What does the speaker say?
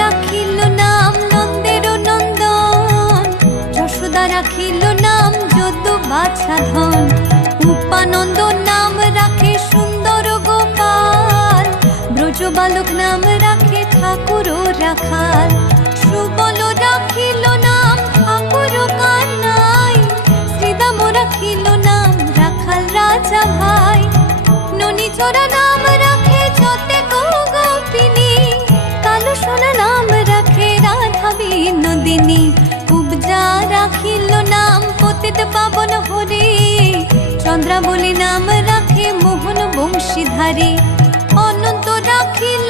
রাখিল নাম নন্দের নন্দন, যশোদা রাখিল নাম যদু বাছা ধন, উপানন্দ নাম রাখে সুন্দর গোপাল, ব্রজ বালক নাম রাখে ঠাকুর রাখাল, সুবল রাখিল নাম ঠাকুর কানাই, শ্রীদাম রাখিল নাম রাখাল রাজা ভাই, ননীচরা নাম রাখে যতে গোপিনী, কালো সোনা নাম রাখে রাধা বিনোদিনী, কুবজা রাখিল নাম পতিত পাবন হরি, চন্দ্রাবলী নাম রাখে মোহন বংশীধারী, অনন্ত রাখিল